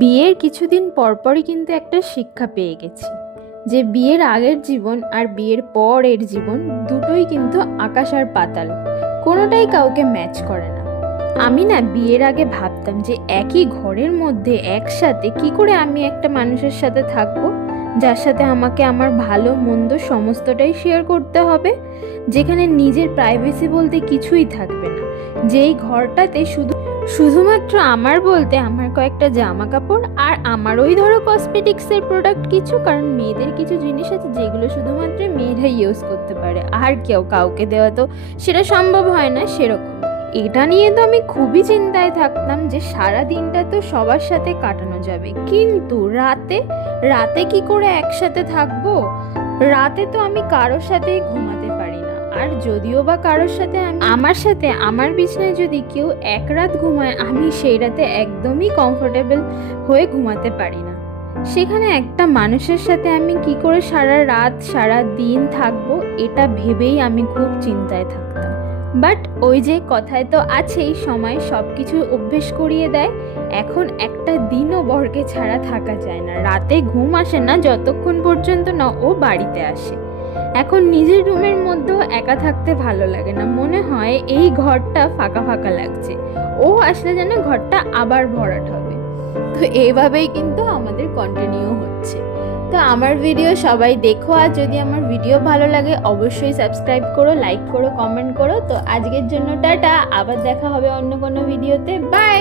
বিয়ের কিছুদিন পরপরই কিন্তু একটা শিক্ষা পেয়ে গেছি যে বিয়ের আগের জীবন আর বিয়ের পরের জীবন দুটোই কিন্তু আকাশ আর পাতাল, কোনোটাই কাউকে ম্যাচ করে না। আমি না বিয়ের আগে ভাবতাম যে একই ঘরের মধ্যে একসাথে কি করে আমি একটা মানুষের সাথে থাকবো, যার সাথে আমাকে আমার ভালো মন্দ সমস্তটাই শেয়ার করতে হবে, যেখানে নিজের প্রাইভেসি বলতে কিছুই থাকবে না, যেই ঘরটাতে শুধুমাত্র আমার বলতে আমার কয়েকটা জামা কাপড় আর আমার ওই ধরো কসমেটিক্সের প্রোডাক্ট কিছু, কারণ মেয়েদের কিছু জিনিস আছে যেগুলো শুধুমাত্র মেয়েরাই ইউজ করতে পারে, আর কেউ কাউকে দেওয়া তো সেটা সম্ভব হয় না। সেরকম এটা নিয়ে তো আমি খুবই চিন্তায় থাকতাম যে সারা দিনটা তো সবার সাথে কাটানো যাবে, কিন্তু রাতে রাতে কি করে একসাথে থাকবো? রাতে তো আমি কারোর সাথেই ঘুমাতে পারি না, আর যদিও বা কারোর সাথে আমার সাথে আমার বিছানায় যদি কেউ এক রাত ঘুমায়, আমি সেই রাতে একদমই কমফোর্টেবল হয়ে ঘুমাতে পারি না। সেখানে একটা মানুষের সাথে আমি কি করে সারা রাত সারা দিন থাকবো, এটা ভেবেই আমি খুব চিন্তায় থাকতাম। বাট ওই যে কথায় তো আছেই, সময় সব কিছু অভ্যেস করিয়ে দেয়। এখন একটা দিনও বরকে ছাড়া থাকা যায় না, রাতে ঘুম আসে না যতক্ষণ পর্যন্ত না ও বাড়িতে আসে। এখন নিজের রুমের মধ্যেও একা থাকতে ভালো লাগে না, মনে হয় এই ঘরটা ফাঁকা ফাঁকা লাগছে, ও আসলে যেন ঘরটা আবার ভরাট হবে। তো এইভাবেই কিন্তু আমাদের কন্টিনিউ হচ্ছে। তো আমার ভিডিও সবাই দেখো, আর যদি আমার ভিডিও ভালো লাগে অবশ্যই সাবস্ক্রাইব করো, লাইক করো, কমেন্ট করো। তো আজকের জন্য টাটা, আবার দেখা হবে অন্য কোনো ভিডিওতে। বাই।